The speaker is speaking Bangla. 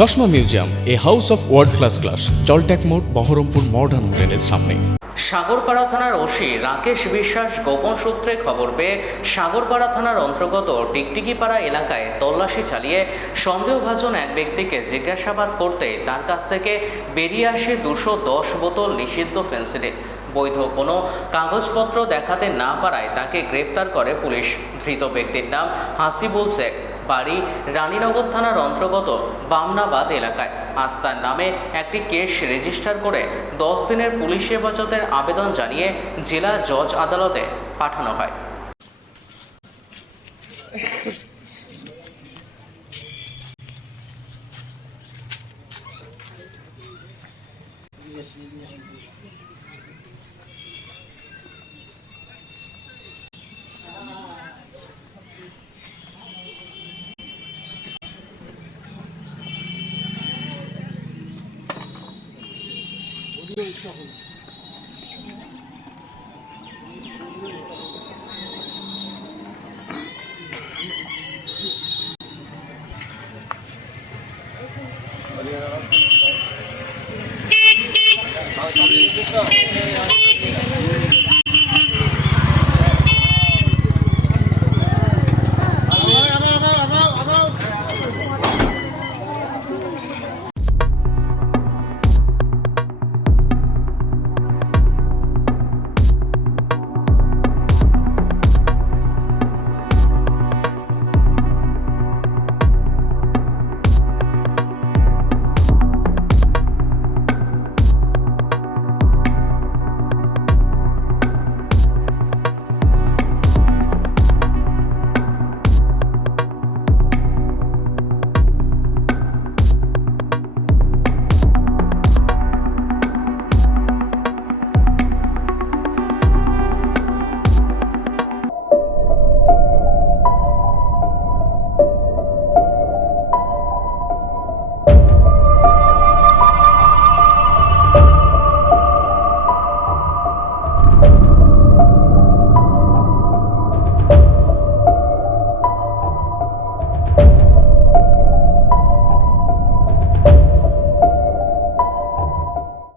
চশমা museum, a house of world class, জলট্যাক মোড়, বহরমপুর মডার্ন হোটেলের সামনে। সাগরপাড়া থানার ওসি রাকেশ বিশ্বাস গোপন সূত্রে খবর পেয়ে সাগরপাড়া থানার অন্তর্গত টিকটিকিপাড়া এলাকায় তল্লাশি চালিয়ে সন্দেহভাজন এক ব্যক্তিকে জিজ্ঞাসাবাদ করতে তার কাছ থেকে বেরিয়ে আসে 210 বোতল নিষিদ্ধ ফেন্সিডিল। বৈধ কোনো কাগজপত্র দেখাতে না পারায় তাকে গ্রেপ্তার করে পুলিশ। ধৃত ব্যক্তির নাম হাসিবুল শেখ, বাড়ি রানীনগর থানার অন্তর্গত বামনাবাদ এলাকায়। আজ তার নামে একটি কেস রেজিস্টার করে 10 দিনের পুলিশ হেফাজতের আবেদন জানিয়ে জেলা জজ আদালতে পাঠানো হয়।